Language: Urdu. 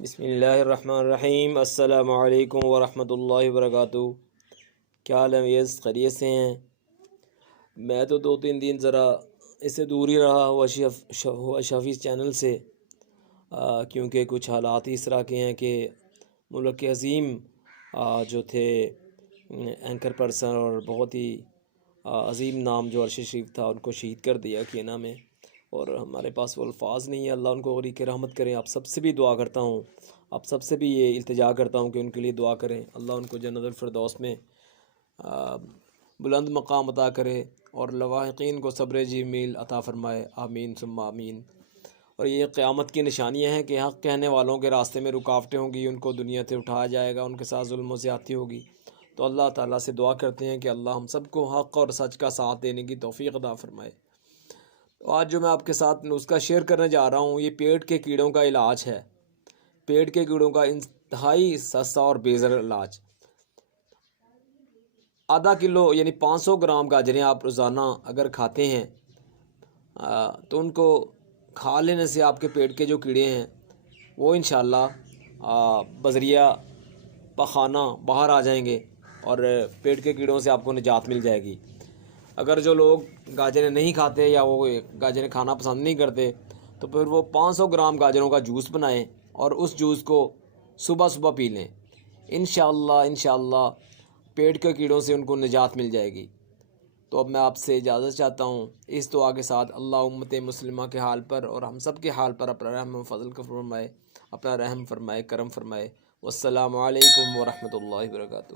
بسم اللہ الرحمن الرحیم۔ السلام علیکم ورحمۃ اللہ وبرکاتہ۔ کیا حال ہے ویس؟ خیریت سے ہیں؟ میں تو 2-3 دن ذرا اس سے دور ہی رہا ہوا شفیع چینل سے، کیونکہ کچھ حالات اس طرح کے ہیں کہ ملک کے عظیم جو تھے اینکر پرسن اور بہت ہی عظیم نام جو عرش شریف تھا، ان کو شہید کر دیا کینہ میں، اور ہمارے پاس وہ الفاظ نہیں ہے۔ اللہ ان کو غریق رحمت کریں۔ آپ سب سے بھی دعا کرتا ہوں، آپ سب سے بھی یہ التجا کرتا ہوں کہ ان کے لیے دعا کریں، اللہ ان کو جنت الفردوس میں بلند مقام عطا کرے اور لواحقین کو صبر جمیل عطا فرمائے، آمین ثم آمین۔ اور یہ قیامت کی نشانیاں ہیں کہ حق کہنے والوں کے راستے میں رکاوٹیں ہوں گی، ان کو دنیا سے اٹھایا جائے گا، ان کے ساتھ ظلم و زیادتی ہوگی۔ تو اللہ تعالیٰ سے دعا کرتے ہیں کہ اللہ ہم سب کو حق اور سچ کا ساتھ دینے کی توفیق عطا فرمائے۔ تو آج جو میں آپ کے ساتھ نسخہ شیئر کرنے جا رہا ہوں، یہ پیٹ کے کیڑوں کا علاج ہے۔ پیٹ کے کیڑوں کا انتہائی سستا اور بےضرر علاج۔ آدھا کلو یعنی 500 گرام گاجریں آپ روزانہ اگر کھاتے ہیں تو ان کو کھا لینے سے آپ کے پیٹ کے جو کیڑے ہیں وہ انشاءاللہ بذریعہ پخانہ باہر آ جائیں گے اور پیٹ کے کیڑوں سے آپ کو نجات مل جائے گی۔ اگر جو لوگ گاجریں نہیں کھاتے یا وہ گاجریں کھانا پسند نہیں کرتے تو پھر وہ 500 گرام گاجروں کا جوس بنائیں اور اس جوس کو صبح صبح پی لیں۔ انشاءاللہ پیٹ کے کیڑوں سے ان کو نجات مل جائے گی۔ تو اب میں آپ سے اجازت چاہتا ہوں اس دعا کے ساتھ۔ اللہ امت مسلمہ کے حال پر اور ہم سب کے حال پر اپنا رحم و فضل کا فرمائے، اپنا رحم فرمائے، کرم فرمائے۔ والسلام علیکم ورحمۃ اللہ وبرکاتہ۔